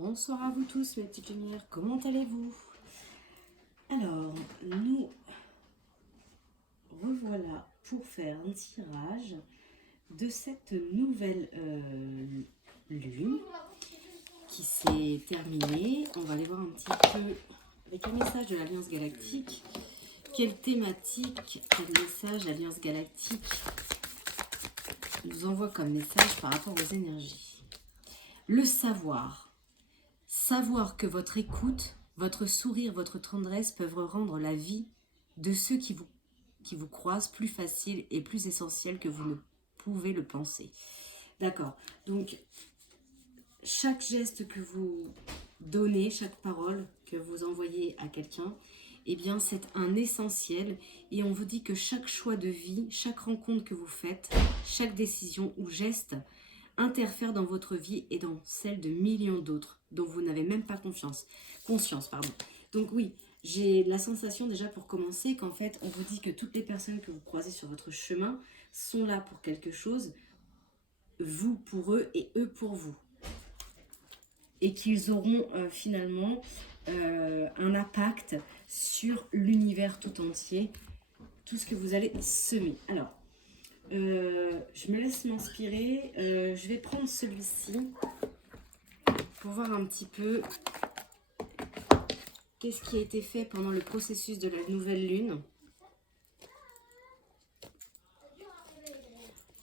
Bonsoir à vous tous mes petites lumières, comment allez-vous? Alors, nous revoilà pour faire un tirage de cette nouvelle lune qui s'est terminée. On va aller voir un petit peu avec un message de l'Alliance Galactique. Quelle thématique, quel message l'Alliance Galactique nous envoie comme message par rapport aux énergies? Le savoir. Savoir que votre écoute, votre sourire, votre tendresse peuvent rendre la vie de ceux qui vous croisent plus facile et plus essentielle que vous ne pouvez le penser. D'accord. Donc, chaque geste que vous donnez, chaque parole que vous envoyez à quelqu'un, eh bien, c'est un essentiel. Et on vous dit que chaque choix de vie, chaque rencontre que vous faites, chaque décision ou geste interfère dans votre vie et dans celle de millions d'autres dont vous n'avez même pas conscience. Donc oui, j'ai la sensation déjà pour commencer qu'en fait, on vous dit que toutes les personnes que vous croisez sur votre chemin sont là pour quelque chose, vous pour eux et eux pour vous. Et qu'ils auront finalement un impact sur l'univers tout entier, tout ce que vous allez semer. Alors, je me laisse m'inspirer. Je vais prendre celui-ci pour voir un petit peu qu'est-ce qui a été fait pendant le processus de la nouvelle lune.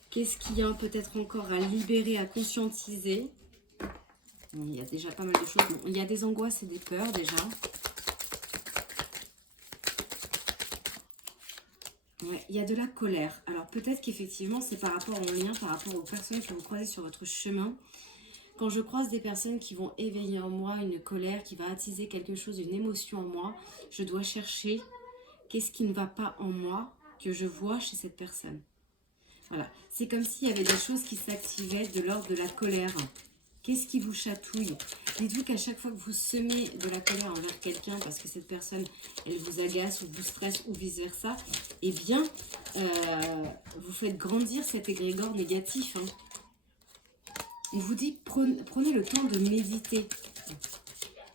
Qu'est-ce qu'il y a peut-être encore à libérer, à conscientiser. Il y a déjà pas mal de choses. Bon, il y a des angoisses et des peurs déjà. Ouais, il y a de la colère. Alors peut-être qu'effectivement c'est par rapport en lien, par rapport aux personnes que vous croisez sur votre chemin. Quand je croise des personnes qui vont éveiller en moi une colère, qui va attiser quelque chose, une émotion en moi, je dois chercher qu'est-ce qui ne va pas en moi que je vois chez cette personne. Voilà, c'est comme s'il y avait des choses qui s'activaient de l'ordre de la colère. Qu'est-ce qui vous chatouille? Dites-vous qu'à chaque fois que vous semez de la colère envers quelqu'un, parce que cette personne, elle vous agace ou vous stresse ou vice-versa, eh bien, vous faites grandir cet égrégore négatif. On vous dit, prenez le temps de méditer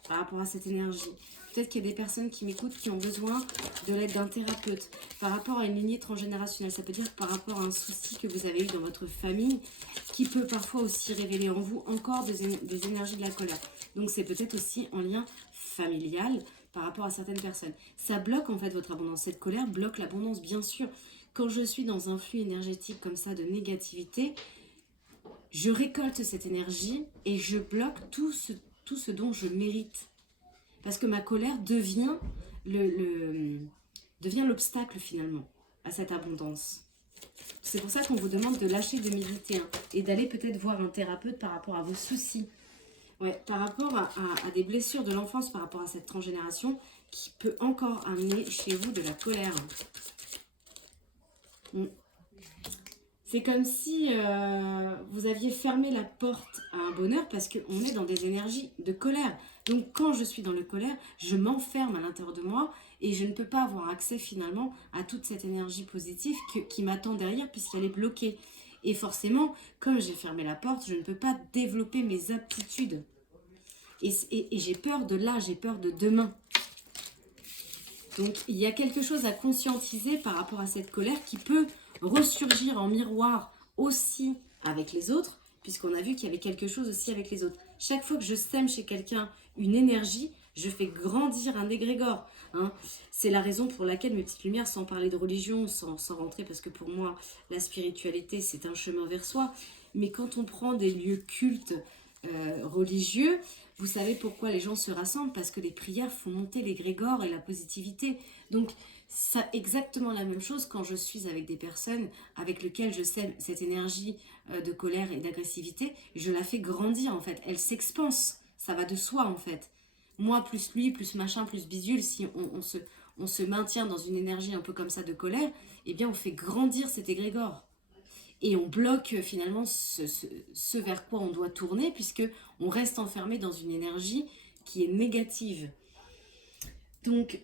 par rapport à cette énergie. Peut-être qu'il y a des personnes qui m'écoutent qui ont besoin de l'aide d'un thérapeute. Par rapport à une lignée transgénérationnelle, ça peut dire par rapport à un souci que vous avez eu dans votre famille, qui peut parfois aussi révéler en vous encore des énergies de la colère. Donc c'est peut-être aussi en lien familial par rapport à certaines personnes. Ça bloque en fait votre abondance. Cette colère bloque l'abondance, bien sûr. Quand je suis dans un flux énergétique comme ça de négativité, je récolte cette énergie et je bloque tout ce dont je mérite. Parce que ma colère devient l'obstacle finalement à cette abondance. C'est pour ça qu'on vous demande de lâcher de méditer et d'aller peut-être voir un thérapeute par rapport à vos soucis. Ouais, par rapport à des blessures de l'enfance, par rapport à cette transgénération qui peut encore amener chez vous de la colère. C'est comme si vous aviez fermé la porte à un bonheur parce qu'on est dans des énergies de colère. Donc quand je suis dans le colère, je m'enferme à l'intérieur de moi et je ne peux pas avoir accès finalement à toute cette énergie positive qui m'attend derrière puisqu'elle est bloquée. Et forcément, comme j'ai fermé la porte, je ne peux pas développer mes aptitudes. Et j'ai peur de là, j'ai peur de demain. Donc il y a quelque chose à conscientiser par rapport à cette colère qui peut ressurgir en miroir aussi avec les autres, puisqu'on a vu qu'il y avait quelque chose aussi avec les autres. Chaque fois que je sème chez quelqu'un une énergie, je fais grandir un égrégore. C'est la raison pour laquelle mes petites lumières, sans parler de religion, sans rentrer, parce que pour moi, la spiritualité, c'est un chemin vers soi. Mais quand on prend des lieux cultes religieux, vous savez pourquoi les gens se rassemblent? Parce que les prières font monter l'égrégore et la positivité. Donc, c'est exactement la même chose quand je suis avec des personnes avec lesquelles je sème cette énergie de colère et d'agressivité. Je la fais grandir en fait. Elle s'expanse. Ça va de soi en fait. Moi plus lui, plus machin, plus bidule, si on se maintient dans une énergie un peu comme ça de colère, eh bien on fait grandir cet égrégore. Et on bloque finalement ce vers quoi on doit tourner puisque on reste enfermé dans une énergie qui est négative. Donc,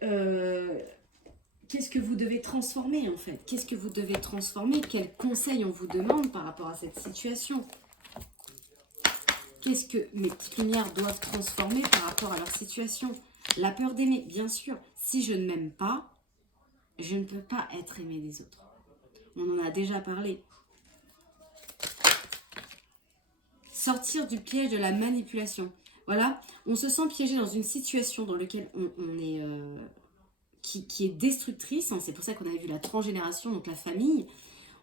qu'est-ce que vous devez transformer en fait? Qu'est-ce que vous devez transformer? Quels conseils on vous demande par rapport à cette situation? Qu'est-ce que mes petites lumières doivent transformer par rapport à leur situation? La peur d'aimer, bien sûr. Si je ne m'aime pas, je ne peux pas être aimé des autres. On en a déjà parlé. Sortir du piège de la manipulation. Voilà, on se sent piégé dans une situation dans laquelle on est, qui est destructrice. Hein. C'est pour ça qu'on avait vu la transgénération, donc la famille.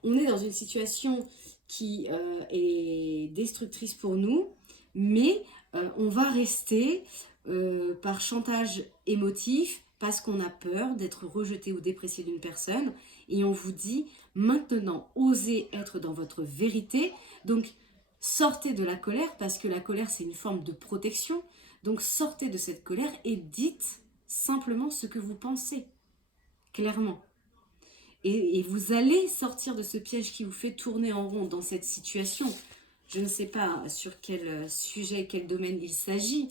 On est dans une situation qui est destructrice pour nous, mais on va rester par chantage émotif parce qu'on a peur d'être rejeté ou déprécié d'une personne. Et on vous dit, maintenant, osez être dans votre vérité. Donc, sortez de la colère, parce que la colère, c'est une forme de protection. Donc, sortez de cette colère et dites simplement ce que vous pensez, clairement. Et vous allez sortir de ce piège qui vous fait tourner en rond dans cette situation. Je ne sais pas sur quel sujet, quel domaine il s'agit,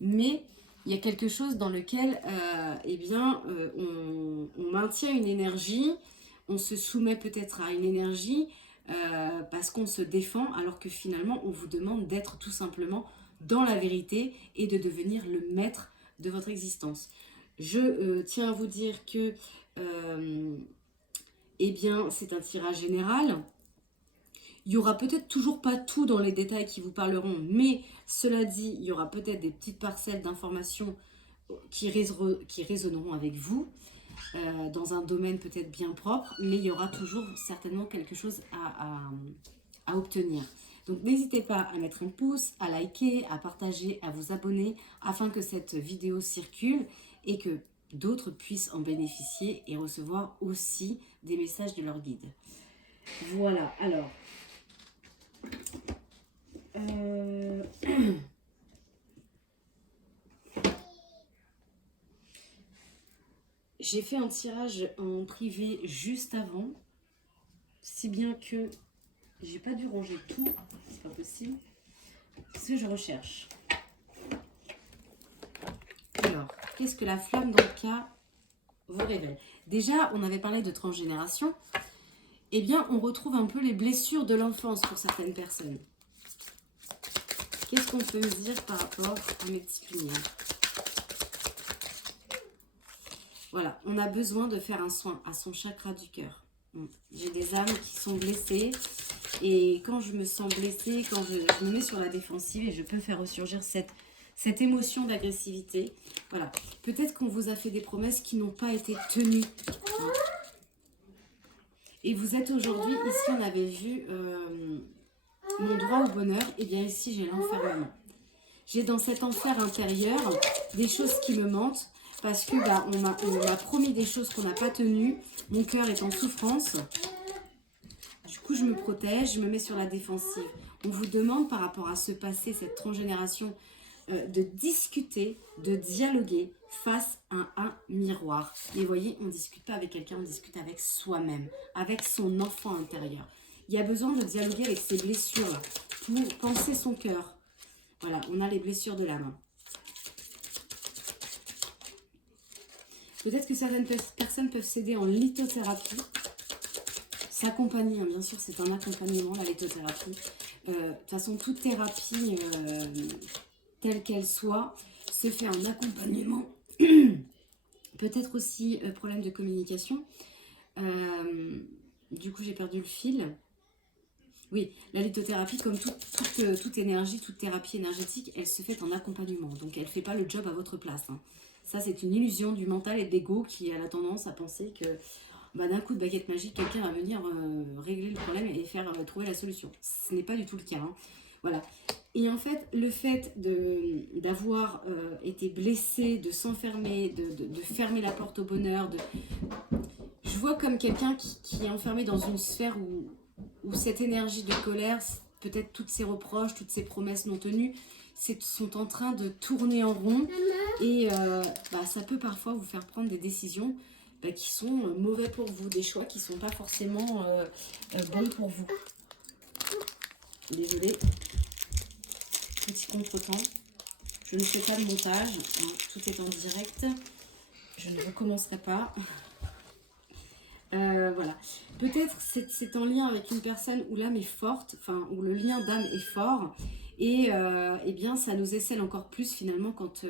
mais il y a quelque chose dans lequel on maintient une énergie, on se soumet peut-être à une énergie parce qu'on se défend, alors que finalement on vous demande d'être tout simplement dans la vérité et de devenir le maître de votre existence. Je tiens à vous dire que c'est un tirage général. Il y aura peut-être toujours pas tout dans les détails qui vous parleront, mais cela dit, il y aura peut-être des petites parcelles d'informations qui résonneront avec vous dans un domaine peut-être bien propre, mais il y aura toujours certainement quelque chose à obtenir. Donc n'hésitez pas à mettre un pouce, à liker, à partager, à vous abonner afin que cette vidéo circule et que d'autres puissent en bénéficier et recevoir aussi des messages de leur guide. Voilà, alors... j'ai fait un tirage en privé juste avant, si bien que j'ai pas dû ranger tout, c'est pas possible, ce que je recherche. Alors, qu'est-ce que la flamme dans le cas vous révèle? Déjà, on avait parlé de transgénération. Eh bien, on retrouve un peu les blessures de l'enfance pour certaines personnes. Qu'est-ce qu'on peut me dire par rapport à mes petites lumières? Voilà, on a besoin de faire un soin à son chakra du cœur. J'ai des âmes qui sont blessées. Et quand je me sens blessée, quand je me mets sur la défensive et je peux faire ressurgir cette émotion d'agressivité. Voilà, peut-être qu'on vous a fait des promesses qui n'ont pas été tenues. Et vous êtes aujourd'hui, ici on avait vu mon droit au bonheur, et bien ici j'ai l'enfermement. J'ai dans cet enfer intérieur des choses qui me mentent, parce que on m'a promis des choses qu'on n'a pas tenues, mon cœur est en souffrance, du coup je me protège, je me mets sur la défensive. On vous demande par rapport à ce passé, cette transgénération, de discuter, de dialoguer face à un miroir. Et vous voyez, on ne discute pas avec quelqu'un, on discute avec soi-même, avec son enfant intérieur. Il y a besoin de dialoguer avec ses blessures pour penser son cœur. Voilà, on a les blessures de l'âme. Peut-être que certaines personnes peuvent s'aider en lithothérapie. S'accompagner, hein, bien sûr, c'est un accompagnement, la lithothérapie. De toute façon, toute thérapie... telle qu'elle soit, se fait en accompagnement. Peut-être aussi problème de communication. Du coup, j'ai perdu le fil. Oui, la lithothérapie, comme toute énergie, toute thérapie énergétique, elle se fait en accompagnement. Donc, elle ne fait pas le job à votre place. Hein. Ça, c'est une illusion du mental et de l'ego qui a la tendance à penser que d'un coup de baguette magique, quelqu'un va venir régler le problème et faire trouver la solution. Ce n'est pas du tout le cas. Hein. Voilà. Et en fait, le fait d'avoir été blessé, de s'enfermer, de fermer la porte au bonheur, je vois comme quelqu'un qui est enfermé dans une sphère où cette énergie de colère, peut-être toutes ces reproches, toutes ces promesses non tenues, sont en train de tourner en rond. Et ça peut parfois vous faire prendre des décisions qui sont mauvais pour vous, des choix qui ne sont pas forcément bons pour vous. Désolée. Petit contretemps. Je ne fais pas de montage. Hein, tout est en direct. Je ne recommencerai pas. Voilà. Peut-être c'est en lien avec une personne où l'âme est forte, enfin où le lien d'âme est fort Et eh bien, ça nous essaie encore plus finalement quand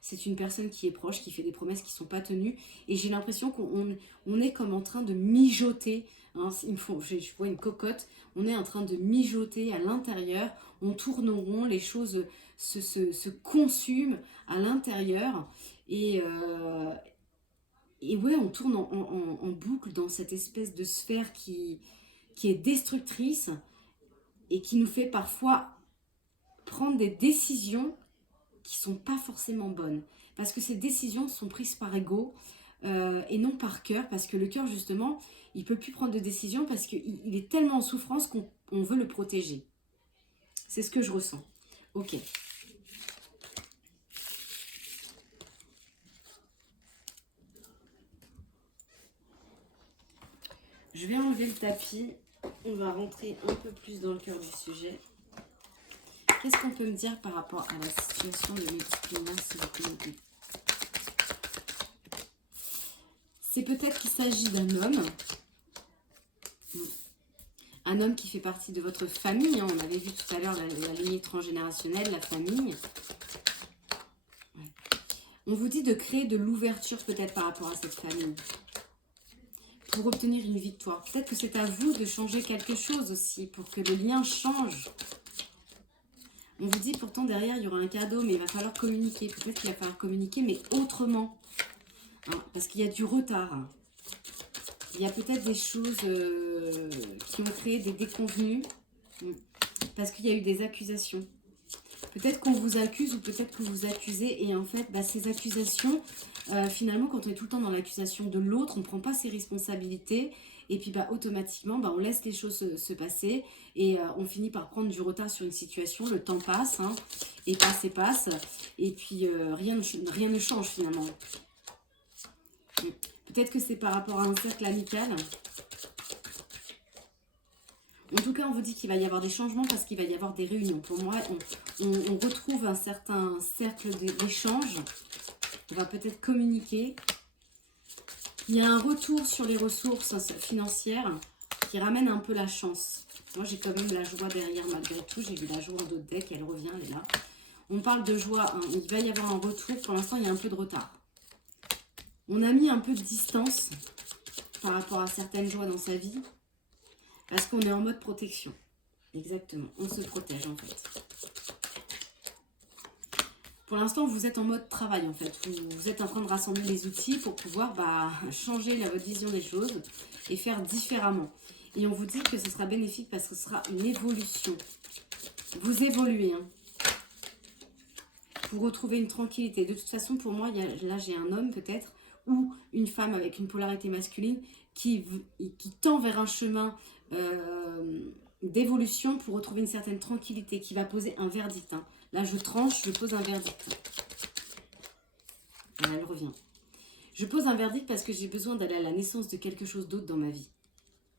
c'est une personne qui est proche, qui fait des promesses qui ne sont pas tenues. Et j'ai l'impression qu'on est comme en train de mijoter. Hein, je vois une cocotte. On est en train de mijoter à l'intérieur. On tourne en rond, les choses se consument à l'intérieur. Et ouais, on tourne en boucle dans cette espèce de sphère qui est destructrice et qui nous fait parfois prendre des décisions qui sont pas forcément bonnes. Parce que ces décisions sont prises par ego et non par cœur. Parce que le cœur, justement, il peut plus prendre de décision parce qu'il est tellement en souffrance qu'on veut le protéger. C'est ce que je ressens. Ok. Je vais enlever le tapis. On va rentrer un peu plus dans le cœur du sujet. Qu'est-ce qu'on peut me dire par rapport à la situation de multiplier, s'il vous plaît? C'est peut-être qu'il s'agit d'un homme. Un homme qui fait partie de votre famille. Hein. On avait vu tout à l'heure la lignée transgénérationnelle, la famille. Ouais. On vous dit de créer de l'ouverture peut-être par rapport à cette famille. Pour obtenir une victoire. Peut-être que c'est à vous de changer quelque chose aussi pour que le lien change. On vous dit pourtant derrière il y aura un cadeau, mais il va falloir communiquer. Peut-être qu'il va falloir communiquer, mais autrement. Hein, parce qu'il y a du retard. Il y a peut-être des choses qui ont créé des déconvenus. Parce qu'il y a eu des accusations. Peut-être qu'on vous accuse ou peut-être que vous accusez. Et en fait, ces accusations, finalement, quand on est tout le temps dans l'accusation de l'autre, on ne prend pas ses responsabilités. Et puis automatiquement, on laisse les choses se passer. Et on finit par prendre du retard sur une situation. Le temps passe, hein, et passe et passe. Et puis rien ne change finalement. Peut-être que c'est par rapport à un cercle amical. En tout cas, on vous dit qu'il va y avoir des changements parce qu'il va y avoir des réunions. Pour moi, on retrouve un certain cercle d'échange. On va peut-être communiquer. Il y a un retour sur les ressources financières qui ramène un peu la chance. Moi, j'ai quand même la joie derrière malgré tout. J'ai vu la joie en d'autres decks, elle revient, elle est là. On parle de joie, hein. Il va y avoir un retour. Pour l'instant, il y a un peu de retard. On a mis un peu de distance par rapport à certaines joies dans sa vie. Parce qu'on est en mode protection. Exactement. On se protège en fait. Pour l'instant, vous êtes en mode travail en fait. Vous êtes en train de rassembler les outils pour pouvoir changer votre vision des choses et faire différemment. Et on vous dit que ce sera bénéfique parce que ce sera une évolution. Vous évoluez. Hein. Vous retrouvez une tranquillité. De toute façon, pour moi, là j'ai un homme peut-être ou une femme avec une polarité masculine qui tend vers un chemin d'évolution pour retrouver une certaine tranquillité, qui va poser un verdict. Hein. Là, je tranche, je pose un verdict. Voilà, elle revient. Je pose un verdict parce que j'ai besoin d'aller à la naissance de quelque chose d'autre dans ma vie.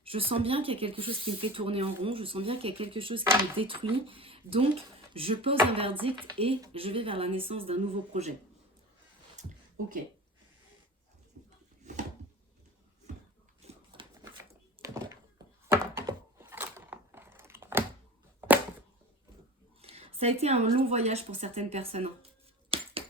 Je sens bien qu'il y a quelque chose qui me fait tourner en rond. Je sens bien qu'il y a quelque chose qui me détruit. Donc, je pose un verdict et je vais vers la naissance d'un nouveau projet. Ok. Ça a été un long voyage pour certaines personnes.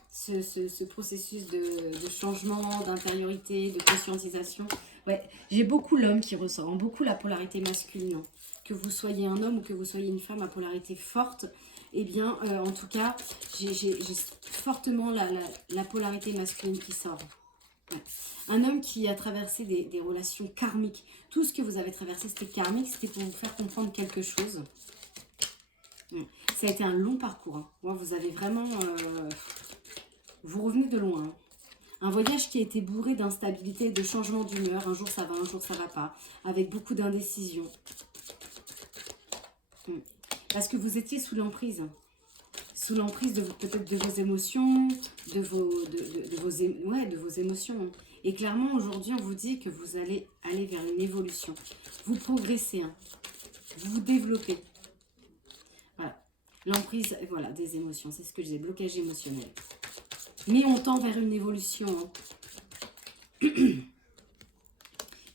Ce processus de changement, d'intériorité, de conscientisation. Ouais, j'ai beaucoup l'homme qui ressort, beaucoup la polarité masculine. Que vous soyez un homme ou que vous soyez une femme à polarité forte, eh bien, en tout cas, j'ai fortement la polarité masculine qui sort. Ouais. Un homme qui a traversé des relations karmiques. Tout ce que vous avez traversé, c'était karmique, c'était pour vous faire comprendre quelque chose. Ça a été un long parcours. Hein. Ouais, vous avez vraiment... vous revenez de loin. Hein. Un voyage qui a été bourré d'instabilité, de changement d'humeur. Un jour ça va, un jour ça va pas. Avec beaucoup d'indécision. Parce que vous étiez sous l'emprise. Sous l'emprise peut-être de vos émotions, de vos émotions. Hein. Et clairement, aujourd'hui, on vous dit que vous allez aller vers une évolution. Vous progressez. Hein. Vous vous développez. Voilà. L'emprise, voilà, des émotions. C'est ce que je disais, blocage émotionnel. Mais on tend vers une évolution. Hein.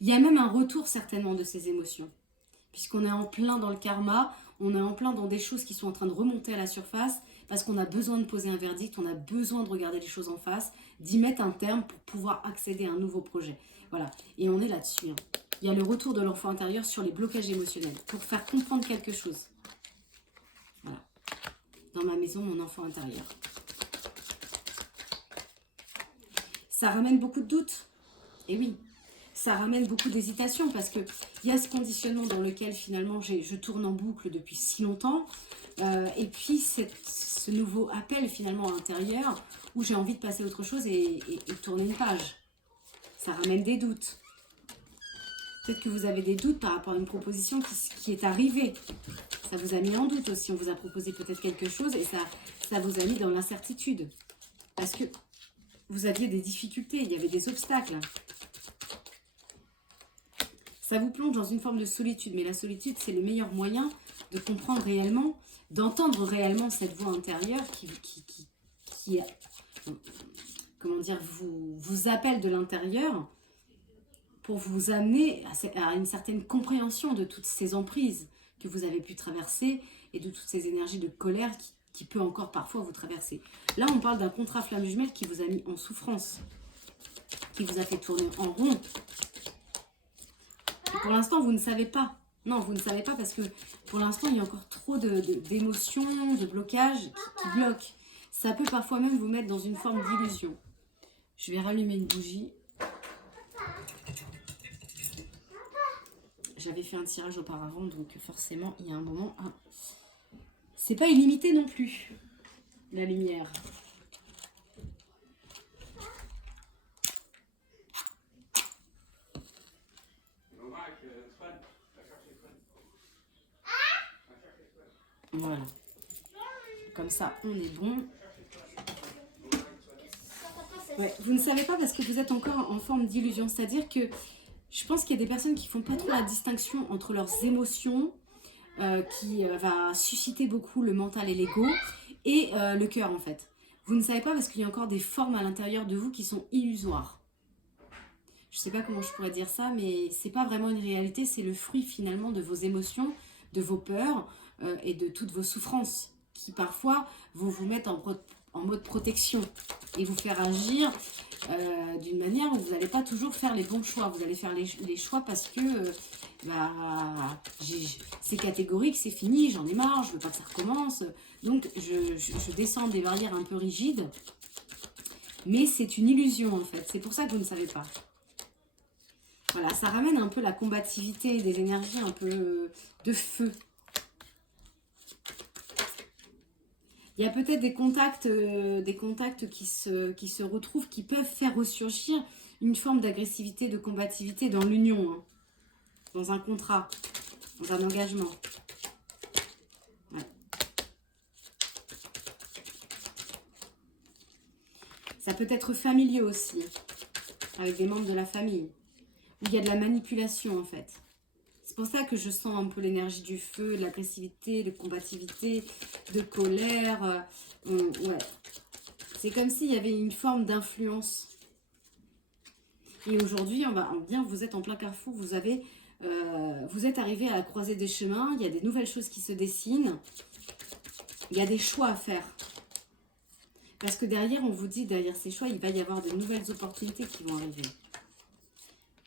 Il y a même un retour certainement de ces émotions. Puisqu'on est en plein dans le karma, On est en plein dans des choses qui sont en train de remonter à la surface parce qu'on a besoin de poser un verdict, on a besoin de regarder les choses en face, d'y mettre un terme pour pouvoir accéder à un nouveau projet. Voilà, et on est là-dessus. Hein. Il y a le retour de l'enfant intérieur sur les blocages émotionnels pour faire comprendre quelque chose. Voilà, dans ma maison, mon enfant intérieur. Ça ramène beaucoup de doutes. Et oui, ça ramène beaucoup d'hésitation parce qu'il y a ce conditionnement dans lequel finalement je tourne en boucle depuis si longtemps. Et puis ce nouveau appel finalement intérieur où j'ai envie de passer à autre chose et tourner une page. Ça ramène des doutes. Peut-être que vous avez des doutes par rapport à une proposition qui est arrivée. Ça vous a mis en doute aussi. On vous a proposé peut-être quelque chose et ça vous a mis dans l'incertitude. Parce que vous aviez des difficultés, il y avait des obstacles. Ça vous plonge dans une forme de solitude. Mais la solitude, c'est le meilleur moyen de comprendre réellement, d'entendre réellement cette voix intérieure qui comment dire, vous appelle de l'intérieur pour vous amener à une certaine compréhension de toutes ces emprises que vous avez pu traverser et de toutes ces énergies de colère qui peut encore parfois vous traverser. Là, on parle d'un contrat flamme jumelle qui vous a mis en souffrance, qui vous a fait tourner en rond. Et pour l'instant, vous ne savez pas. Non, vous ne savez pas parce que pour l'instant, il y a encore trop d'émotions, de blocages qui bloquent. Ça peut parfois même vous mettre dans une forme d'illusion. Je vais rallumer une bougie. J'avais fait un tirage auparavant, donc forcément, il y a un moment... Ah, c'est pas illimité non plus, la lumière. Voilà. Comme ça, on est bon. Ouais, vous ne savez pas parce que vous êtes encore en forme d'illusion. C'est-à-dire que je pense qu'il y a des personnes qui font pas trop la distinction entre leurs émotions, qui va susciter beaucoup le mental et l'ego, et le cœur en fait. Vous ne savez pas parce qu'il y a encore des formes à l'intérieur de vous qui sont illusoires. Je ne sais pas comment je pourrais dire ça, mais c'est pas vraiment une réalité. C'est le fruit finalement de vos émotions, de vos peurs et de toutes vos souffrances qui parfois vont vous mettre en mode protection et vous faire agir d'une manière où vous n'allez pas toujours faire les bons choix. Vous allez faire les choix parce que c'est catégorique, c'est fini, j'en ai marre, je ne veux pas que ça recommence. Donc je descends des barrières un peu rigides. Mais c'est une illusion en fait. C'est pour ça que vous ne savez pas. Voilà, ça ramène un peu la combativité, des énergies un peu de feu. Il y a peut-être des contacts qui se retrouvent, qui peuvent faire ressurgir une forme d'agressivité, de combativité dans l'union, hein, dans un contrat, dans un engagement. Ouais. Ça peut être familier aussi, avec des membres de la famille, où il y a de la manipulation en fait. C'est pour ça que je sens un peu l'énergie du feu, de l'agressivité, de combativité, de colère. Ouais. C'est comme s'il y avait une forme d'influence. Et aujourd'hui, vous êtes en plein carrefour, vous êtes arrivé à la croisée des chemins, il y a des nouvelles choses qui se dessinent, il y a des choix à faire. Parce que derrière, on vous dit, derrière ces choix, il va y avoir de nouvelles opportunités qui vont arriver.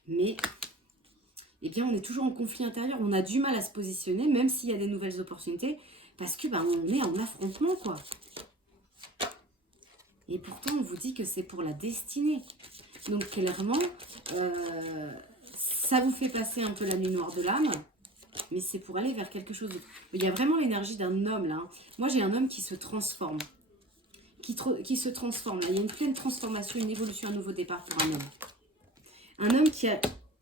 Mais... eh bien, on est toujours en conflit intérieur, on a du mal à se positionner, même s'il y a des nouvelles opportunités, parce que on est en affrontement, quoi. Et pourtant, on vous dit que c'est pour la destinée. Donc, clairement, ça vous fait passer un peu la nuit noire de l'âme, mais c'est pour aller vers quelque chose d'autre. Il y a vraiment l'énergie d'un homme, là. Hein. Moi, j'ai un homme qui se transforme. Qui se transforme, là. Il y a une pleine transformation, une évolution, un nouveau départ pour un homme. Un homme qui a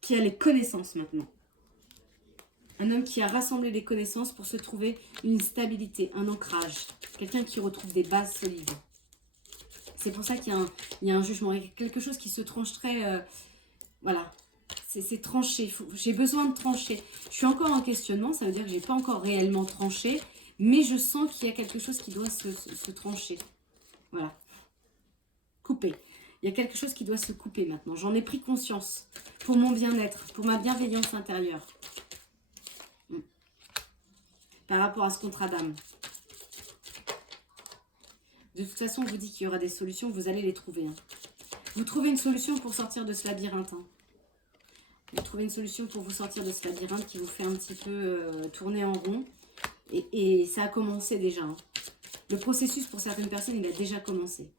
les connaissances maintenant. Un homme qui a rassemblé les connaissances pour se trouver une stabilité, un ancrage. Quelqu'un qui retrouve des bases solides. C'est pour ça qu'il y a un jugement. Il y a quelque chose qui se trancherait. Voilà. C'est tranché. J'ai besoin de trancher. Je suis encore en questionnement. Ça veut dire que je n'ai pas encore réellement tranché. Mais je sens qu'il y a quelque chose qui doit se trancher. Voilà. Couper. Il y a quelque chose qui doit se couper maintenant. J'en ai pris conscience. Pour mon bien-être. Pour ma bienveillance intérieure. par rapport à ce contrat d'âme. De toute façon, on vous dit qu'il y aura des solutions, vous allez les trouver. Hein. Vous trouvez une solution pour sortir de ce labyrinthe. Hein. Vous trouvez une solution pour vous sortir de ce labyrinthe qui vous fait un petit peu tourner en rond. Et ça a commencé déjà. Hein. Le processus pour certaines personnes, il a déjà commencé.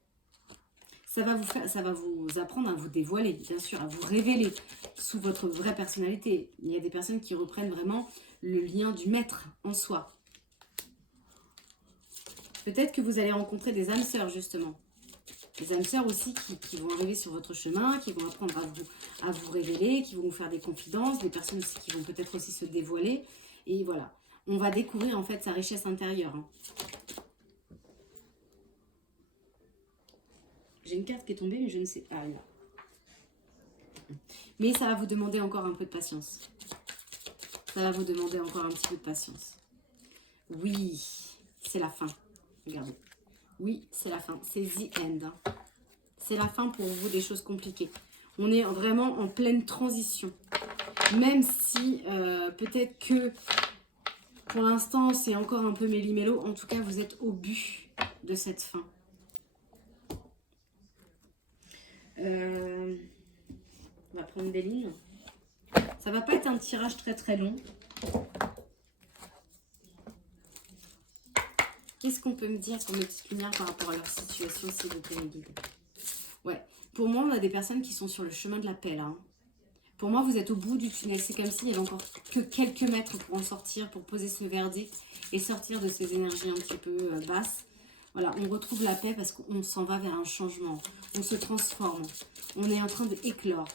Ça va vous apprendre à vous dévoiler, bien sûr, à vous révéler sous votre vraie personnalité. Il y a des personnes qui reprennent vraiment le lien du maître en soi. Peut-être que vous allez rencontrer des âmes sœurs, justement. Des âmes sœurs aussi qui vont arriver sur votre chemin, qui vont apprendre à vous révéler, qui vont vous faire des confidences, des personnes aussi qui vont peut-être aussi se dévoiler. Et voilà, on va découvrir en fait sa richesse intérieure. Hein. J'ai une carte qui est tombée, mais je ne sais pas. Ah, là. Mais ça va vous demander encore un peu de patience. Ça va vous demander encore un petit peu de patience. Oui, c'est la fin. Regardez. Oui, c'est la fin. C'est the end. Hein. C'est la fin pour vous des choses compliquées. On est vraiment en pleine transition. Même si peut-être que pour l'instant, c'est encore un peu méli-mélo. En tout cas, vous êtes au but de cette fin. On va prendre des lignes. Ça va pas être un tirage très très long. Qu'est-ce qu'on peut me dire comme petite lumière par rapport à leur situation, s'il vous plaît, mes guides? Ouais. Pour moi, on a des personnes qui sont sur le chemin de la paix, là. Hein. Pour moi, vous êtes au bout du tunnel. C'est comme s'il y avait encore que quelques mètres pour en sortir, pour poser ce verdict et sortir de ces énergies un petit peu basses. Voilà, on retrouve la paix parce qu'on s'en va vers un changement. On se transforme. On est en train d'éclore.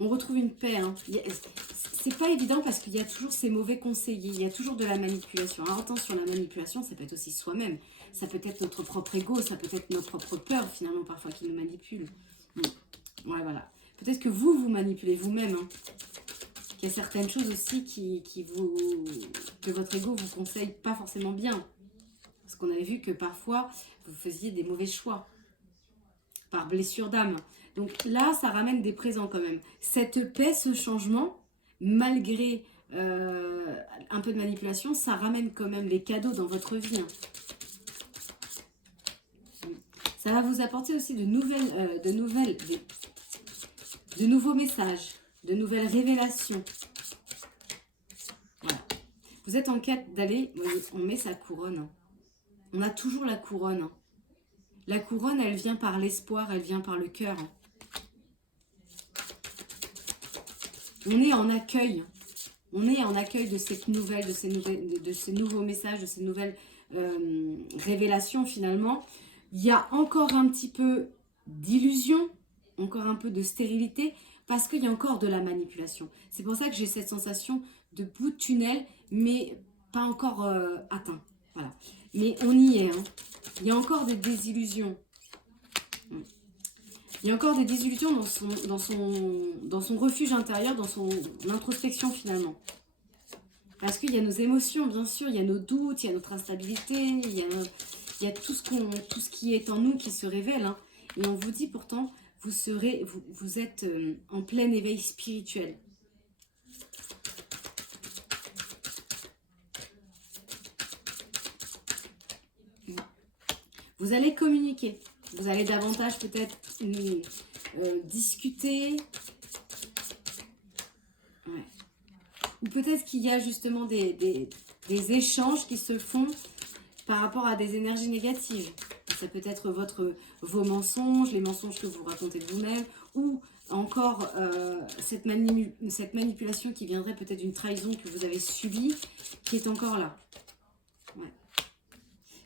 On retrouve une paix. Hein. C'est pas évident parce qu'il y a toujours ces mauvais conseillers. Il y a toujours de la manipulation. Alors attention, la manipulation, ça peut être aussi soi-même. Ça peut être notre propre ego. Ça peut être notre propre peur, finalement, parfois, qui nous manipule. Ouais, voilà. Peut-être que vous manipulez vous-même. Hein. Il y a certaines choses aussi que votre ego vous conseille pas forcément bien. Parce qu'on avait vu que parfois, vous faisiez des mauvais choix. Par blessure d'âme. Donc là, ça ramène des présents quand même. Cette paix, ce changement, malgré un peu de manipulation, ça ramène quand même les cadeaux dans votre vie. Hein. Ça va vous apporter aussi de nouveaux messages, de nouvelles révélations. Voilà. Vous êtes en quête d'aller, on met sa couronne. Hein. On a toujours la couronne. Hein. La couronne, elle vient par l'espoir, elle vient par le cœur. On est en accueil. On est en accueil de cette nouvelle, de ces nouveaux messages, de ces nouvelles révélations finalement. Il y a encore un petit peu d'illusion, encore un peu de stérilité, parce qu'il y a encore de la manipulation. C'est pour ça que j'ai cette sensation de bout de tunnel, mais pas encore atteint. Voilà. Mais on y est. Hein. Il y a encore des désillusions. Il y a encore des désillusions dans son refuge intérieur, dans son introspection finalement. Parce qu'il y a nos émotions, bien sûr, il y a nos doutes, il y a notre instabilité, il y a tout ce qui est en nous qui se révèle. Hein. Et on vous dit pourtant, vous êtes en plein éveil spirituel. Vous allez communiquer. Vous allez davantage peut-être discuter. Ouais. Ou peut-être qu'il y a justement des échanges qui se font par rapport à des énergies négatives. Ça peut être vos mensonges, les mensonges que vous racontez de vous-même, ou encore cette manipulation qui viendrait peut-être d'une trahison que vous avez subie, qui est encore là. Ouais.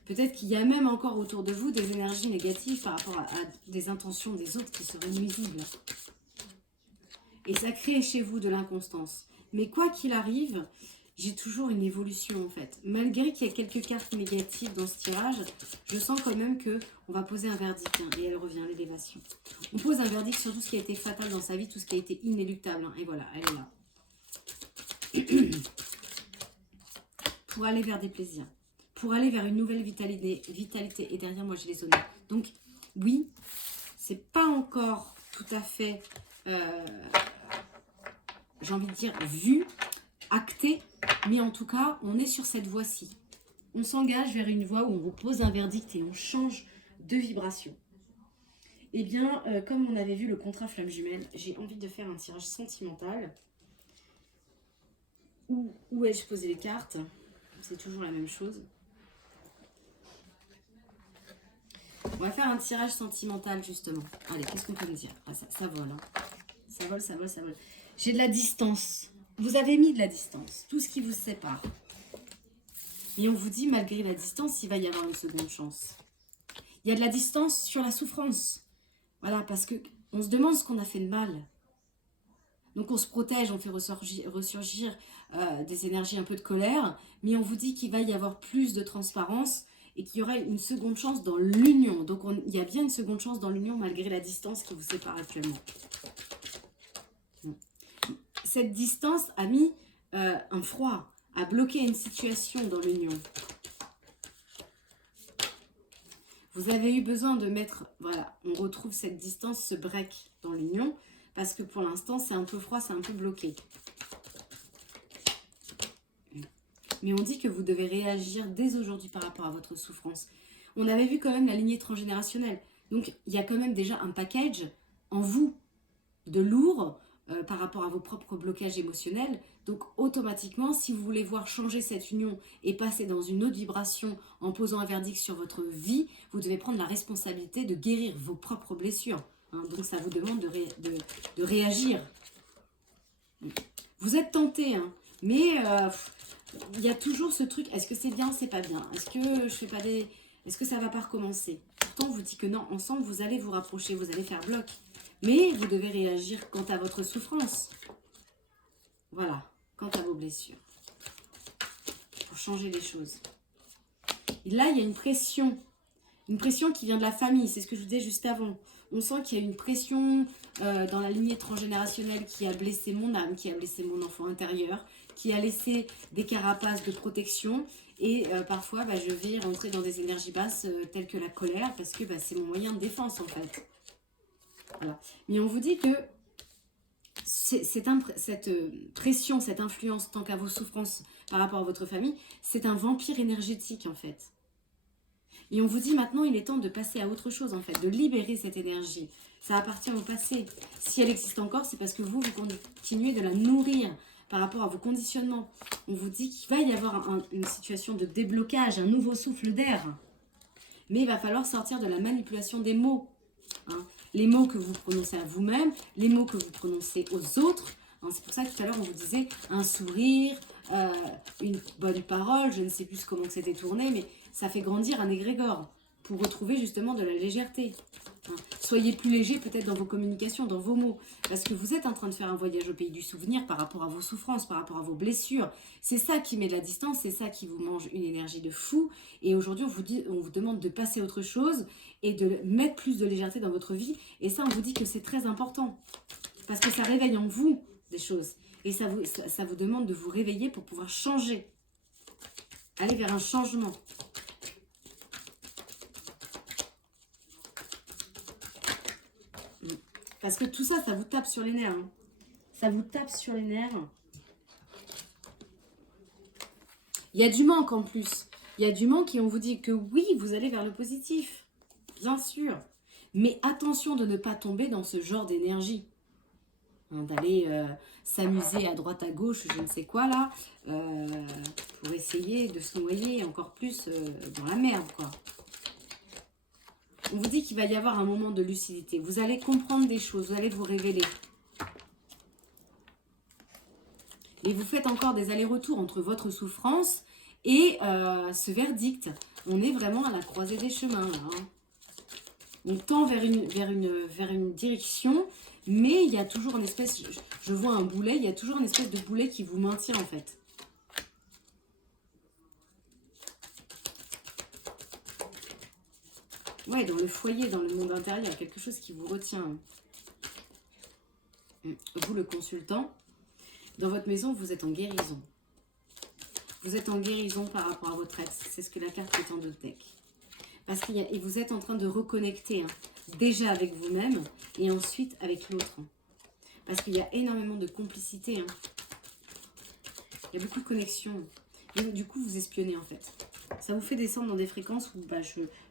Peut-être qu'il y a même encore autour de vous des énergies négatives par rapport à des intentions des autres qui seraient nuisibles. Et ça crée chez vous de l'inconstance. Mais quoi qu'il arrive, j'ai toujours une évolution en fait. Malgré qu'il y ait quelques cartes négatives dans ce tirage, je sens quand même qu'on va poser un verdict. Hein, et elle revient, l'élévation. On pose un verdict sur tout ce qui a été fatal dans sa vie, tout ce qui a été inéluctable. Hein, et voilà, elle est là. Pour aller vers des plaisirs. Pour aller vers une nouvelle vitalité. Et derrière moi, j'ai les honneurs. Donc, oui, c'est pas encore tout à fait, j'ai envie de dire, vu. acté, mais en tout cas, on est sur cette voie-ci. On s'engage vers une voie où on vous pose un verdict et on change de vibration. Eh bien, comme on avait vu le contrat flamme jumelle, j'ai envie de faire un tirage sentimental. Où ai-je posé les cartes? C'est toujours la même chose. On va faire un tirage sentimental, justement. Allez, qu'est-ce qu'on peut me dire? Ah, ça vole, hein. Ça vole, ça vole, ça vole. J'ai de la distance. Vous avez mis de la distance. Tout ce qui vous sépare. Et on vous dit, malgré la distance, il va y avoir une seconde chance. Il y a de la distance sur la souffrance. Voilà, parce qu'on se demande ce qu'on a fait de mal. Donc on se protège, on fait ressurgir des énergies un peu de colère, mais on vous dit qu'il va y avoir plus de transparence et qu'il y aura une seconde chance dans l'union. Donc il y a bien une seconde chance dans l'union malgré la distance qui vous sépare actuellement. Cette distance a mis un froid, a bloqué une situation dans l'union. Vous avez eu besoin de mettre, voilà, on retrouve cette distance, ce break dans l'union, parce que pour l'instant, c'est un peu froid, c'est un peu bloqué. Mais on dit que vous devez réagir dès aujourd'hui par rapport à votre souffrance. On avait vu quand même la lignée transgénérationnelle. Donc, il y a quand même déjà un package en vous de lourd par rapport à vos propres blocages émotionnels. Donc, automatiquement, si vous voulez voir changer cette union et passer dans une autre vibration en posant un verdict sur votre vie, vous devez prendre la responsabilité de guérir vos propres blessures. Hein, donc, ça vous demande de réagir. Vous êtes tenté, hein, mais il y a toujours ce truc, est-ce que c'est bien, c'est pas bien? Est-ce que je fais pas des... Est-ce que ça va pas recommencer? Pourtant, on vous dit que non, ensemble, vous allez vous rapprocher, vous allez faire bloc. Mais vous devez réagir quant à votre souffrance. Voilà, quant à vos blessures. Pour changer les choses. Et là, il y a une pression qui vient de la famille, c'est ce que je vous disais juste avant. On sent qu'il y a une pression dans la lignée transgénérationnelle qui a blessé mon âme, qui a blessé mon enfant intérieur, qui a laissé des carapaces de protection. Et parfois, je vais rentrer dans des énergies basses telles que la colère, parce que c'est mon moyen de défense en fait. Voilà. Mais on vous dit que cette pression, cette influence, tant qu'à vos souffrances par rapport à votre famille, c'est un vampire énergétique en fait. Et on vous dit maintenant, il est temps de passer à autre chose en fait, de libérer cette énergie. Ça appartient au passé. Si elle existe encore, c'est parce que vous continuez de la nourrir par rapport à vos conditionnements. On vous dit qu'il va y avoir une situation de déblocage, un nouveau souffle d'air. Mais il va falloir sortir de la manipulation des mots. Hein. Les mots que vous prononcez à vous-même, les mots que vous prononcez aux autres. Hein. C'est pour ça que tout à l'heure, on vous disait un sourire, une bonne parole, je ne sais plus comment c'était tourné, mais ça fait grandir un égrégore pour retrouver justement de la légèreté. Hein. Soyez plus léger peut-être dans vos communications, dans vos mots, parce que vous êtes en train de faire un voyage au pays du souvenir par rapport à vos souffrances, par rapport à vos blessures. C'est ça qui met de la distance, c'est ça qui vous mange une énergie de fou. Et aujourd'hui, on vous demande de passer à autre chose et de mettre plus de légèreté dans votre vie. Et ça, on vous dit que c'est très important, parce que ça réveille en vous des choses. Et ça vous demande de vous réveiller pour pouvoir changer. Aller vers un changement. Parce que tout ça, ça vous tape sur les nerfs. Hein. Ça vous tape sur les nerfs. Il y a du manque en plus. Il y a du manque et on vous dit que oui, vous allez vers le positif. Bien sûr. Mais attention de ne pas tomber dans ce genre d'énergie. Hein, d'aller s'amuser à droite à gauche, je ne sais quoi là, pour essayer de se noyer encore plus dans la merde, quoi. On vous dit qu'il va y avoir un moment de lucidité. Vous allez comprendre des choses, vous allez vous révéler. Et vous faites encore des allers-retours entre votre souffrance et ce verdict. On est vraiment à la croisée des chemins, là. Hein. On tend vers une direction, mais il y a toujours une espèce... Je vois un boulet, il y a toujours une espèce de boulet qui vous maintient, en fait. Ouais, dans le foyer, dans le monde intérieur, quelque chose qui vous retient. Vous, le consultant, dans votre maison, vous êtes en guérison. Vous êtes en guérison par rapport à votre ex. C'est ce que la carte est en deux deck. Parce que vous êtes en train de reconnecter, hein, déjà avec vous-même et ensuite avec l'autre. Parce qu'il y a énormément de complicité. Hein. Il y a beaucoup de connexions. Et du coup, vous espionnez en fait. Ça vous fait descendre dans des fréquences où bah,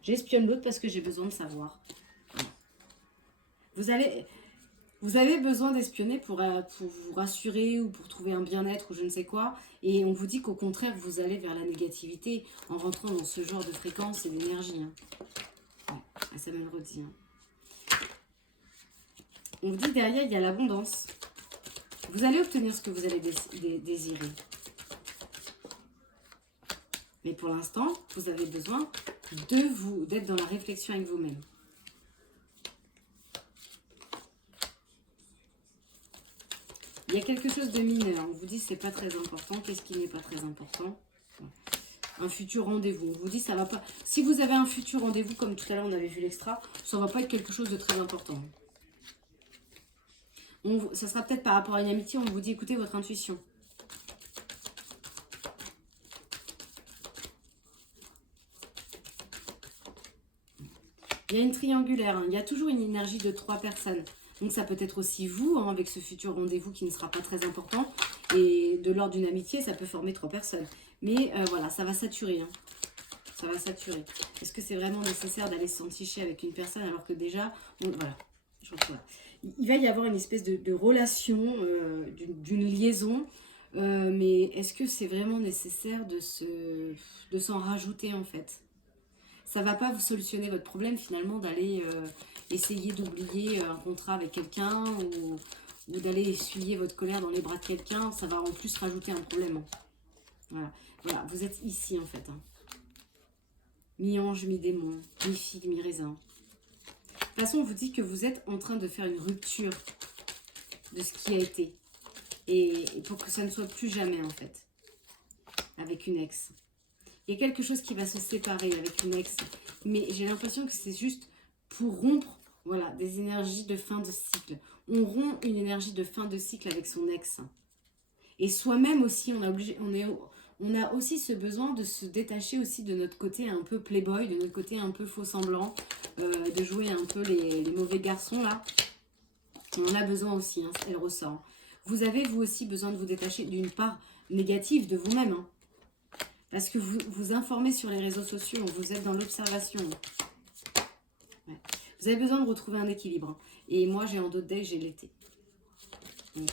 j'espionne l'autre parce que j'ai besoin de savoir. Voilà. Vous avez besoin d'espionner pour vous rassurer ou pour trouver un bien-être ou je ne sais quoi. Et on vous dit qu'au contraire, vous allez vers la négativité en rentrant dans ce genre de fréquence et d'énergie. Hein. Ouais, ça me le redit. Hein. On vous dit derrière, il y a l'abondance. Vous allez obtenir ce que vous allez désirer. Mais pour l'instant, vous avez besoin d'être dans la réflexion avec vous-même. Il y a quelque chose de mineur. On vous dit c'est pas très important. Qu'est-ce qui n'est pas très important? Un futur rendez-vous. On vous dit ça va pas. Si vous avez un futur rendez-vous, comme tout à l'heure on avait vu l'extra, ça va pas être quelque chose de très important. Ça sera peut-être par rapport à une amitié. On vous dit écoutez votre intuition. Il y a une triangulaire. Hein. Il y a toujours une énergie de 3 personnes. Donc ça peut être aussi vous, hein, avec ce futur rendez-vous qui ne sera pas très important. Et de l'ordre d'une amitié, ça peut former 3 personnes. Mais voilà, ça va saturer. Hein. Ça va saturer. Est-ce que c'est vraiment nécessaire d'aller s'enticher avec une personne alors que déjà... voilà, je retrouve. Il va y avoir une espèce de relation, d'une liaison. Mais est-ce que c'est vraiment nécessaire de s'en rajouter en fait? Ça ne va pas vous solutionner votre problème finalement d'aller essayer d'oublier un contrat avec quelqu'un ou d'aller essuyer votre colère dans les bras de quelqu'un. Ça va en plus rajouter un problème. Voilà, voilà. Vous êtes ici en fait. Hein. Mi-ange, mi-démon, mi-figue, mi-raisin. De toute façon, on vous dit que vous êtes en train de faire une rupture de ce qui a été. Et pour que ça ne soit plus jamais en fait. Avec une ex. Il y a quelque chose qui va se séparer avec une ex. Mais j'ai l'impression que c'est juste pour rompre voilà, des énergies de fin de cycle. On rompt une énergie de fin de cycle avec son ex. Et soi-même aussi, on a aussi ce besoin de se détacher aussi de notre côté un peu playboy, de notre côté un peu faux semblant, de jouer un peu les mauvais garçons là. On en a besoin aussi, hein, elle ressort. Vous avez vous aussi besoin de vous détacher d'une part négative de vous-même. Hein. Parce que vous vous informez sur les réseaux sociaux, vous êtes dans l'observation. Ouais. Vous avez besoin de retrouver un équilibre. Et moi, j'ai en d'autres days, j'ai l'été. Donc,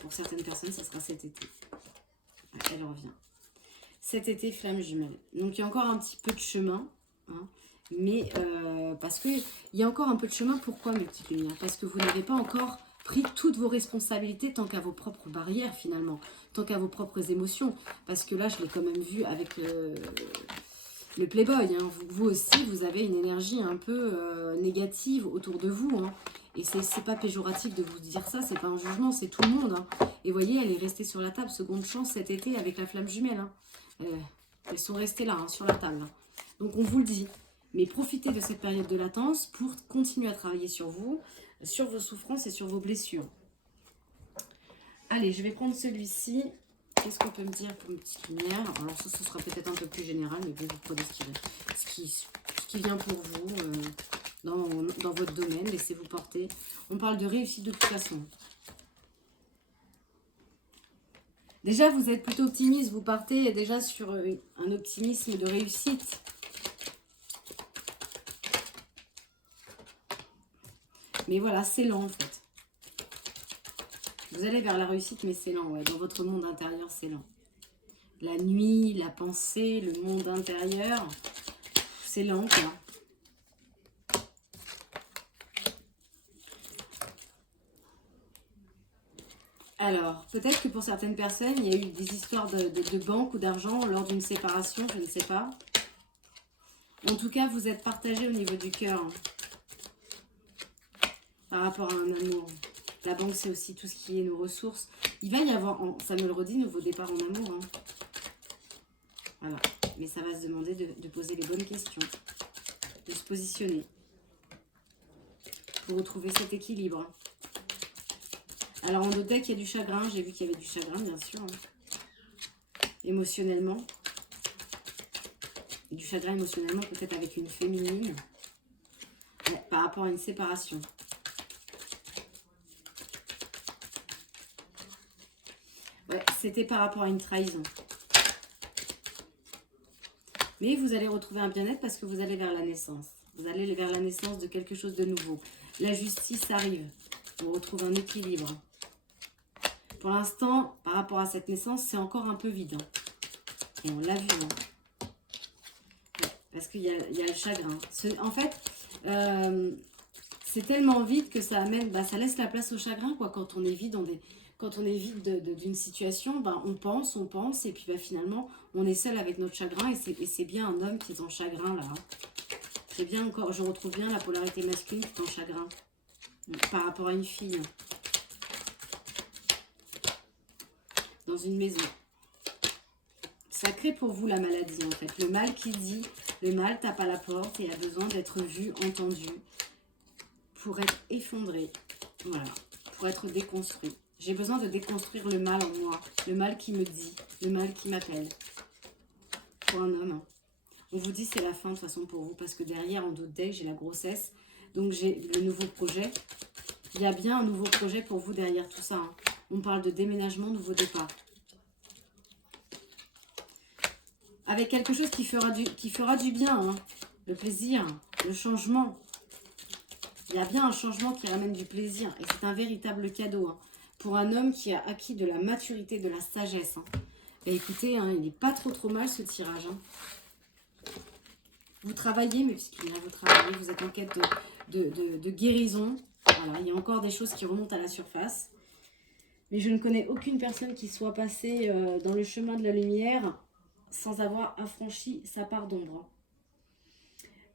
pour certaines personnes, ça sera cet été. Ouais, elle revient. Cet été, flamme jumelle. Donc, il y a encore un petit peu de chemin. Hein, mais parce qu'il y a encore un peu de chemin. Pourquoi, mes petites lumières? Parce que vous n'avez pas encore pris toutes vos responsabilités tant qu'à vos propres barrières, finalement. Tant qu'à vos propres émotions. Parce que là, je l'ai quand même vu avec le playboy. Hein. Vous aussi, vous avez une énergie un peu négative autour de vous. Hein. Et c'est pas péjoratif de vous dire ça, c'est pas un jugement, c'est tout le monde. Hein. Et vous voyez, elle est restée sur la table, seconde chance cet été avec la flamme jumelle. Hein. Elles sont restées là, hein, sur la table. Hein. Donc on vous le dit. Mais profitez de cette période de latence pour continuer à travailler sur vous, sur vos souffrances et sur vos blessures. Allez, je vais prendre celui-ci. Qu'est-ce qu'on peut me dire pour une petite lumière? Alors ça, ce sera peut-être un peu plus général, mais bon, vous prenez ce qui vient pour vous dans votre domaine. Laissez-vous porter. On parle de réussite de toute façon. Déjà, vous êtes plutôt optimiste. Vous partez déjà sur un optimisme de réussite. Mais voilà, c'est lent en fait. Vous allez vers la réussite, mais c'est lent. Ouais. Dans votre monde intérieur, c'est lent. La nuit, la pensée, le monde intérieur, c'est lent quoi. Alors, peut-être que pour certaines personnes, il y a eu des histoires de banque ou d'argent lors d'une séparation, je ne sais pas. En tout cas, vous êtes partagé au niveau du cœur. Hein, par rapport à un amour. La banque, c'est aussi tout ce qui est nos ressources. Il va y avoir, ça me le redit, nouveau départ en amour. Hein. Voilà. Mais ça va se demander de poser les bonnes questions. De se positionner. Pour retrouver cet équilibre. Alors, en d'autres decks, il y a du chagrin. J'ai vu qu'il y avait du chagrin, bien sûr. Hein. Émotionnellement. Et du chagrin émotionnellement, peut-être avec une féminine. Ouais, par rapport à une séparation. Ouais, c'était par rapport à une trahison. Mais vous allez retrouver un bien-être parce que vous allez vers la naissance. Vous allez vers la naissance de quelque chose de nouveau. La justice arrive. On retrouve un équilibre. Pour l'instant, par rapport à cette naissance, c'est encore un peu vide. Hein. Et on l'a vu. Hein. Ouais, parce qu'il y a le chagrin. En fait, c'est tellement vide que ça amène, ça laisse la place au chagrin, quoi. Quand on est vide, quand on est vide d'une situation, on pense, et puis finalement, on est seul avec notre chagrin, et c'est bien un homme qui est en chagrin, là. C'est bien encore, je retrouve bien la polarité masculine qui est en chagrin, par rapport à une fille. Dans une maison. Ça crée pour vous la maladie, en fait. Le mal qui dit, le mal tape à la porte et a besoin d'être vu, entendu, pour être effondré, voilà, pour être déconstruit. J'ai besoin de déconstruire le mal en moi, le mal qui me dit, le mal qui m'appelle. Pour un homme, on vous dit c'est la fin de toute façon pour vous, parce que derrière, en doute d'œil, j'ai la grossesse, donc j'ai le nouveau projet. Il y a bien un nouveau projet pour vous derrière tout ça. Hein. On parle de déménagement, nouveau départ. Avec quelque chose qui fera du bien, hein. Le plaisir, le changement. Il y a bien un changement qui ramène du plaisir. Et c'est un véritable cadeau. Hein, pour un homme qui a acquis de la maturité, de la sagesse. Hein. Et écoutez, hein, il n'est pas trop mal ce tirage. Hein. Vous travaillez, mais puisqu'il y a vous travaillez, vous êtes en quête de guérison. Voilà, il y a encore des choses qui remontent à la surface. Mais je ne connais aucune personne qui soit passée dans le chemin de la lumière sans avoir affranchi sa part d'ombre.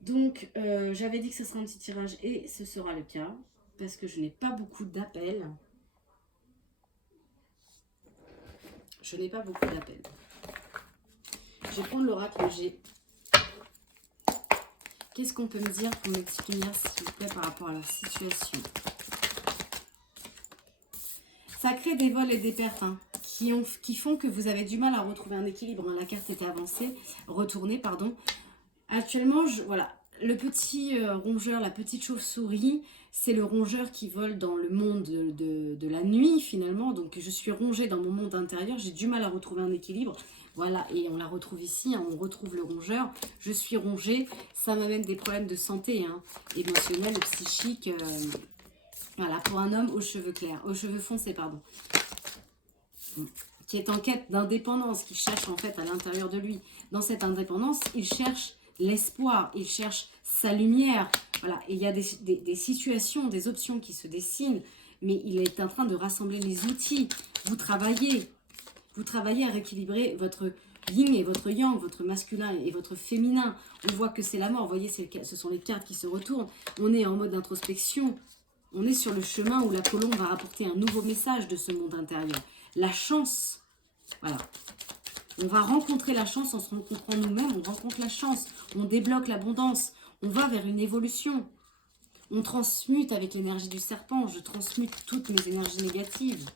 Donc, j'avais dit que ce serait un petit tirage et ce sera le cas. Parce que je n'ai pas beaucoup d'appels. Je n'ai pas beaucoup d'appels. Je vais prendre l'oracle G. Qu'est-ce qu'on peut me dire pour mes petites lumières, s'il vous plaît, par rapport à leur situation? Ça crée des vols et des pertes hein, qui font que vous avez du mal à retrouver un équilibre. Hein. La carte était avancée, retournée, pardon. Actuellement, voilà, le petit rongeur, la petite chauve-souris, c'est le rongeur qui vole dans le monde de la nuit, finalement. Donc, je suis rongée dans mon monde intérieur. J'ai du mal à retrouver un équilibre. Voilà, et on la retrouve ici, hein, on retrouve le rongeur. Je suis rongée, ça m'amène des problèmes de santé, hein, émotionnels, psychiques. Voilà, pour un homme aux cheveux clairs, aux cheveux foncés, pardon. Qui est en quête d'indépendance, qui cherche en fait à l'intérieur de lui. Dans cette indépendance, il cherche l'espoir, il cherche sa lumière. Voilà, et il y a des situations, des options qui se dessinent, mais il est en train de rassembler les outils. Vous travaillez à rééquilibrer votre yin et votre yang, votre masculin et votre féminin. On voit que c'est la mort, vous voyez, ce sont les cartes qui se retournent. On est en mode introspection. On est sur le chemin où la colombe va rapporter un nouveau message de ce monde intérieur. La chance, voilà. On va rencontrer la chance en se rencontrant nous-mêmes. On rencontre la chance, on débloque l'abondance. On va vers une évolution. On transmute avec l'énergie du serpent. Je transmute toutes mes énergies négatives.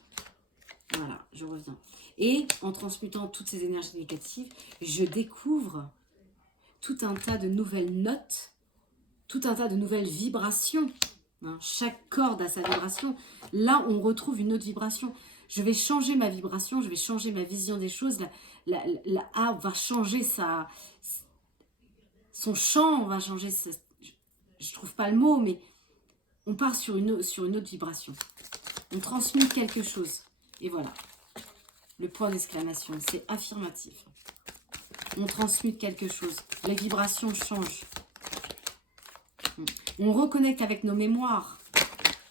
Voilà, je reviens. Et en transmutant toutes ces énergies négatives, je découvre tout un tas de nouvelles notes, tout un tas de nouvelles vibrations. Hein, chaque corde a sa vibration. Là, on retrouve une autre vibration. Je vais changer ma vibration, je vais changer ma vision des choses. La harpe va changer son chant, va changer... je ne trouve pas le mot, mais on part sur une autre vibration. On transmute quelque chose. Et voilà. Le point d'exclamation, c'est affirmatif. On transmute quelque chose. Les vibrations changent. On reconnecte avec nos mémoires,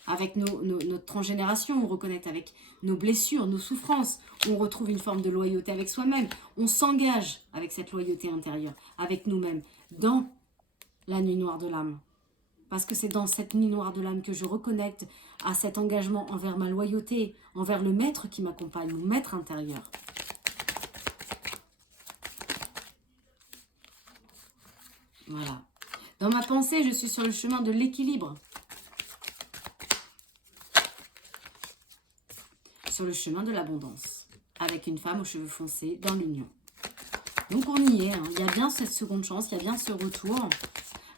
avec notre transgénération, on reconnecte avec nos blessures, nos souffrances. On retrouve une forme de loyauté avec soi-même. On s'engage avec cette loyauté intérieure, avec nous-mêmes, dans la nuit noire de l'âme. Parce que c'est dans cette nuit noire de l'âme que je reconnecte à cet engagement envers ma loyauté, envers le maître qui m'accompagne, mon maître intérieur. Voilà. Dans ma pensée, je suis sur le chemin de l'équilibre. Sur le chemin de l'abondance. Avec une femme aux cheveux foncés dans l'union. Donc on y est. Hein. Il y a bien cette seconde chance, il y a bien ce retour.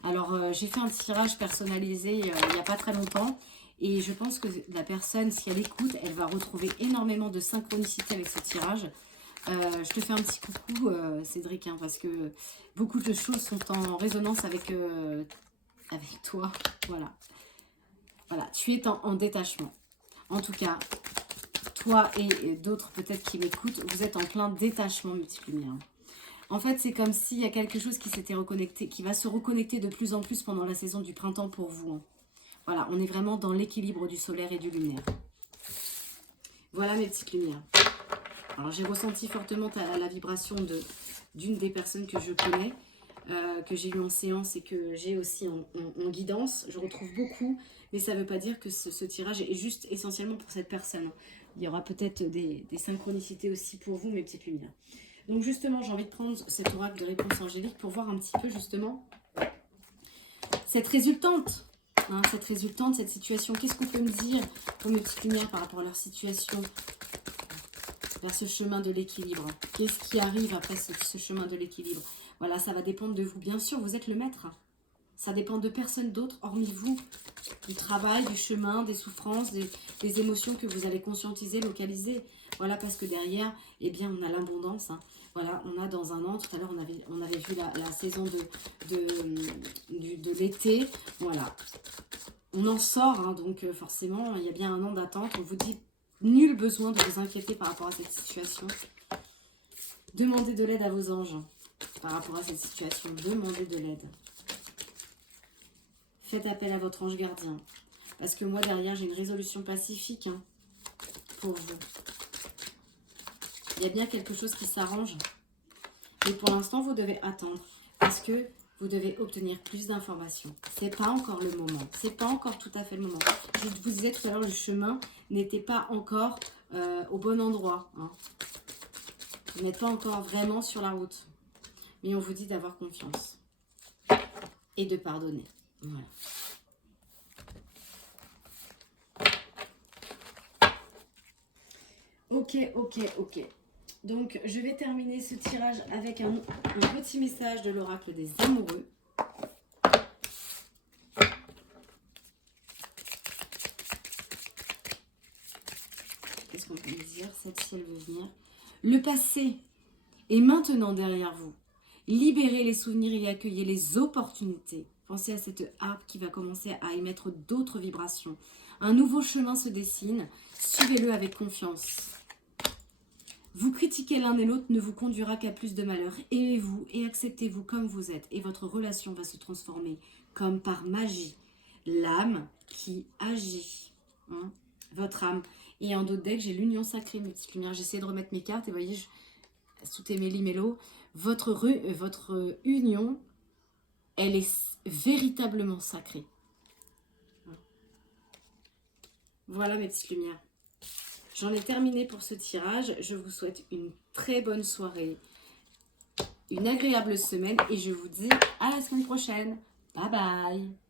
Alors j'ai fait un tirage personnalisé il n'y a pas très longtemps. Et je pense que la personne, si elle écoute, elle va retrouver énormément de synchronicité avec ce tirage. Je te fais un petit coucou, Cédric, hein, parce que beaucoup de choses sont en résonance avec toi. Voilà. Voilà, tu es en détachement. En tout cas, toi et d'autres peut-être qui m'écoutent, vous êtes en plein détachement multilumière. En fait, c'est comme s'il y a quelque chose qui s'était reconnecté, qui va se reconnecter de plus en plus pendant la saison du printemps pour vous. Hein. Voilà, on est vraiment dans l'équilibre du solaire et du lunaire. Voilà mes petites lumières. Alors, j'ai ressenti fortement la vibration d'une des personnes que je connais, que j'ai eu en séance et que j'ai aussi en guidance. Je retrouve beaucoup, mais ça ne veut pas dire que ce tirage est juste essentiellement pour cette personne. Il y aura peut-être des synchronicités aussi pour vous, mes petites lumières. Donc justement, j'ai envie de prendre cet oracle de réponse angélique pour voir un petit peu justement cette résultante. Hein, cette situation. Qu'est-ce qu'on peut me dire pour mes petites lumières par rapport à leur situation vers ce chemin de l'équilibre? Qu'est-ce qui arrive après ce chemin de l'équilibre? Voilà, ça va dépendre de vous. Bien sûr, vous êtes le maître. Ça dépend de personne d'autre, hormis vous. Du travail, du chemin, des souffrances, des émotions que vous allez conscientiser, localiser. Voilà, parce que derrière, eh bien, on a l'abondance. Hein. Voilà, on a dans un an, tout à l'heure, on avait vu la saison de l'été. Voilà. On en sort, hein, donc forcément, il y a bien un an d'attente. On vous dit, nul besoin de vous inquiéter par rapport à cette situation. Demandez de l'aide à vos anges par rapport à cette situation. Demandez de l'aide. Faites appel à votre ange gardien. Parce que moi, derrière, j'ai une résolution pacifique hein, pour vous. Il y a bien quelque chose qui s'arrange. Mais pour l'instant, vous devez attendre. Parce que vous devez obtenir plus d'informations. Ce n'est pas encore le moment. Ce n'est pas encore tout à fait le moment. Je vous disais tout à l'heure, le chemin n'était pas encore au bon endroit. Hein. Vous n'êtes pas encore vraiment sur la route. Mais on vous dit d'avoir confiance. Et de pardonner. Voilà. Ok. Donc, je vais terminer ce tirage avec un petit message de l'oracle des amoureux. Qu'est-ce qu'on peut dire? Celle-ci, elle veut venir. Le passé est maintenant derrière vous. Libérez les souvenirs et accueillez les opportunités. Pensez à cette harpe qui va commencer à émettre d'autres vibrations. Un nouveau chemin se dessine. Suivez-le avec confiance. Vous critiquer l'un et l'autre ne vous conduira qu'à plus de malheur. Aimez-vous et acceptez-vous comme vous êtes. Et votre relation va se transformer comme par magie. L'âme qui agit. Hein, votre âme. Et en d'autres decks, j'ai l'union sacrée, mes petites lumières. J'essaie de remettre mes cartes. Et vous voyez, tout est méli-mélo. Votre union, elle est véritablement sacrée. Voilà mes petites lumières. J'en ai terminé pour ce tirage. Je vous souhaite une très bonne soirée, une agréable semaine et je vous dis à la semaine prochaine. Bye bye.